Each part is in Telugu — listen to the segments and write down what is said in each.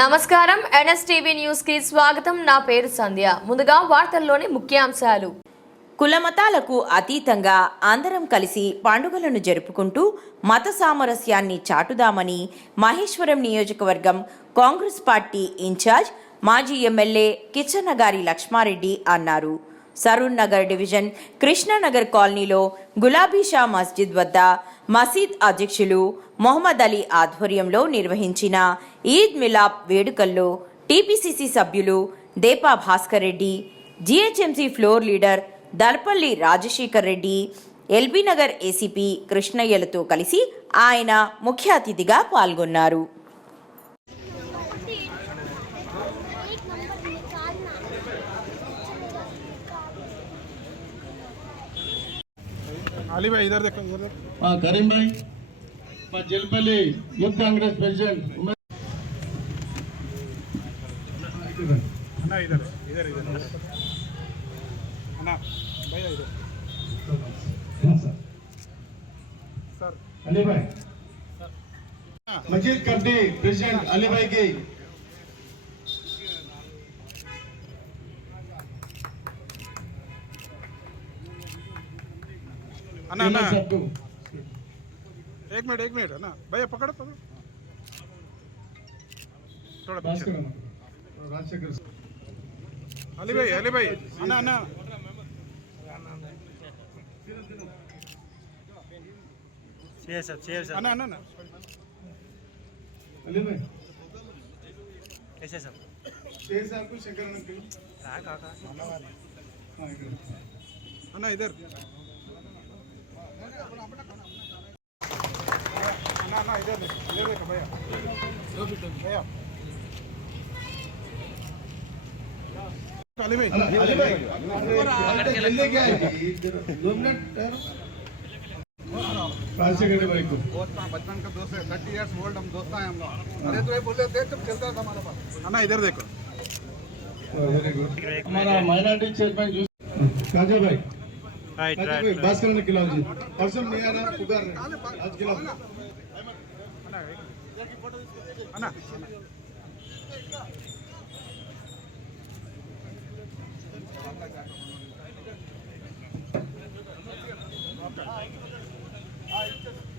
నమస్కారం ఎన్ఎస్టీవీ న్యూస్ కి స్వాగతం. నా పేరు సంధ్య. ముందుగా వార్తల్లోని ముఖ్యాంశాలు. కులమతాలకు అతీతంగా అందరం కలిసి పండుగలను జరుపుకుంటూ మత సామరస్యాన్ని చాటుదామని మహేశ్వరం నియోజకవర్గం కాంగ్రెస్ పార్టీ ఇన్ఛార్జ్ మాజీ ఎమ్మెల్యే కిచ్చన్నగారి లక్ష్మారెడ్డి అన్నారు. సరూర్ నగర్ డివిజన్ కృష్ణానగర్ కాలనీలో గులాబీషా మస్జిద్ వద్ద మసీద్ అధ్యక్షులు మొహమ్మద్ అలీ ఆధ్వర్యంలో నిర్వహించిన ఈద్ మిలాద్ వేడుకల్లో టీపీసీసీ సభ్యులు Depa Bhaskar Reddy, GHMC floor leader Darpalli Rajasekhar Reddy, LB Nagar ACP కృష్ణయ్యలతో కలిసి ఆయన ముఖ్య అతిథిగా పాల్గొన్నారు. अली भाई इधर देखो, इधर देखो। हाँ करीम भाई, जेलपल्ली यूथ कांग्रेस प्रेसिडेंट अन्ना इधर इधर इधर अन्ना भैया इधर सर अली भाई मस्जिद कमेटी प्रेसिडेंट अली भाई की अन्ना अन्ना एक मिनट अन्ना भैया पकड़ो थोड़ा पीछे अली भाई अन्ना अन्ना अन्ना अन्ना अली भाई कैसे सब शेर साहब को शंकर अंकल अन्ना इधर अन्ना इधर देखो भैया अली भाई जल्दी क्या है 2 मिनट राजशेखर भाई को बचपन का दोस्त है 30 इयर्स ओल्ड हम दोस्त हैं हम लोग अरे तो ये बोले देख जब चलता था हमारे पास अन्ना इधर देखो हमारा माइनॉरिटी चेयरमैन काजा भाई राइट बस करने खिलाओ जी और सब नहीं आ रहा पुकार रहे आज खिलाओ अन्ना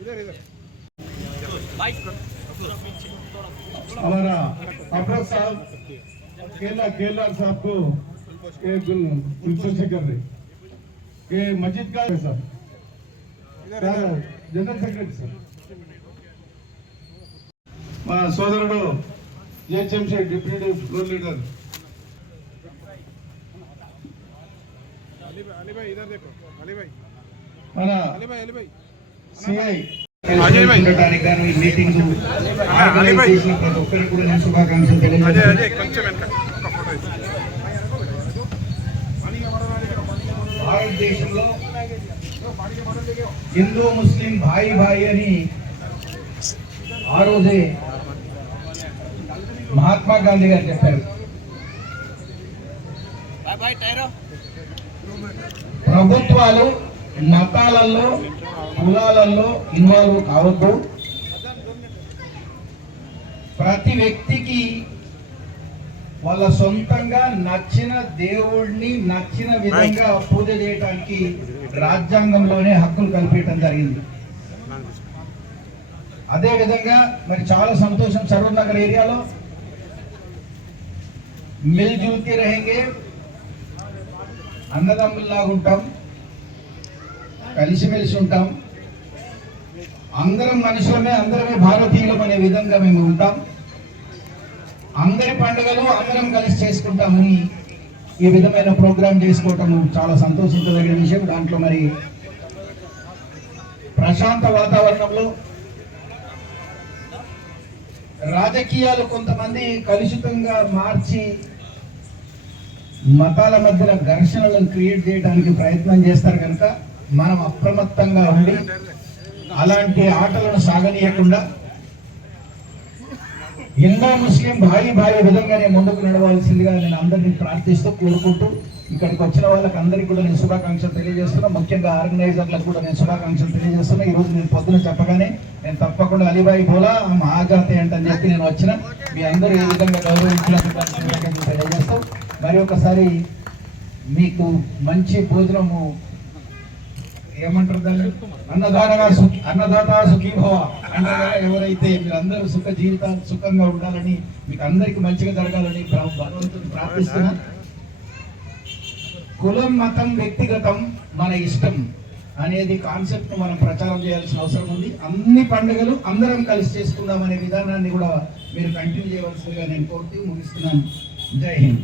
इधर इधर हमारा अफरोज साहब केला साहब को बिल्कुल कर रहे कि मस्जिद का है सर जनरल सेक्रेटरी सर మా సోదరుడు GHMC deputy floor leader Ali भाई इधर देखो अली भाई మన अली भाई సిఐ అజయ్ భాయ్ ఉండడానికి గాను ఈ మీటింగ్ అలీ భాయ్ చేసిన ప్రతి ఒక్కరికి కూడా నేను శుభాకాంక్షలు అజయ్ తెలియజేస్తున్నాను. అజయ్ కొంచెం వెనక ఒక ఫోటో భారతదేశంలో హిందూ ముస్లిం భాయి భాయి అని ఆ రోజే మహాత్మా గాంధీ గారు చెప్పారు. ప్రభుత్వాలు మతాలలో కులాలలో ఇన్వాల్వ్ కావద్దు. ప్రతి వ్యక్తికి వాళ్ళ సొంతంగా నచ్చిన దేవుడిని నచ్చిన విధంగా పూజ చేయడానికి రాజ్యాంగంలోనే హక్కులు కల్పించడం జరిగింది. అదే విధంగా మరి చాలా సంతోషం, సరూర్ నగర్ ఏరియాలో మిల్ జూల్కి రహెంగే, అన్నదమ్ముల్లాగా ఉంటాం, కలిసిమెలిసి ఉంటాం, అందరం మనుషులమే, అందరమే భారతీయులం అనే విధంగా మేము ఉంటాం. అందరి పండుగలు అందరం కలిసి చేసుకుంటామని ఈ విధమైన ప్రోగ్రాం చేసుకోవటం చాలా సంతోషించదగిన విషయం. దాంట్లో మరి ప్రశాంత వాతావరణంలో రాజకీయాలు కొంతమంది కలుషితంగా మార్చి మతాల మధ్యన ఘర్షణలను క్రియేట్ చేయడానికి ప్రయత్నం చేస్తారు కనుక మనం అప్రమత్తంగా ఉండి అలాంటి ఆటలను సాగనీయకుండా హిందూ ముస్లిం భాయి భాయి విధంగానే ముందుకు నడవాల్సిందిగా నేను అందరినీ ప్రార్థిస్తూ కోరుకుంటూ ఇక్కడికి వచ్చిన వాళ్ళకి అందరికీ కూడా నేను శుభాకాంక్షలు తెలియజేస్తున్నా. ముఖ్యంగా ఆర్గనైజర్లకు కూడా నేను శుభాకాంక్షలు తెలియజేస్తున్నా. ఈరోజు నేను పొద్దున చెప్పగానే నేను తప్పకుండా అలీబాయి బోలా ఆజాతే అంటని చెప్పి నేను వచ్చిన మీ అందరూ ఏ విధంగా గౌరవించినందుకు తెలియజేస్తాం. మరి ఒకసారి మీకు మంచి భోజనము ఏమంటారు దాన్ని అన్నదాత సుఖీభవ అంటారు కదా. ఎవరైతే మీరందరూ సుఖ జీవితాలు సుఖంగా ఉండాలని మీకు అందరికి మంచిగా జరగాలని భగవంతుని ప్రార్థిస్తున్నా. కులం మతం వ్యక్తిగతం మన ఇష్టం అనేది కాన్సెప్ట్ ను మనం ప్రచారం చేయాల్సిన అవసరం ఉంది. అన్ని పండుగలు అందరం కలిసి చేసుకుందాం అనే విధానాన్ని కూడా మీరు కంటిన్యూ చేయవలసిందిగా నేను కోరుతూ ముగిస్తున్నాను. జై హింద్.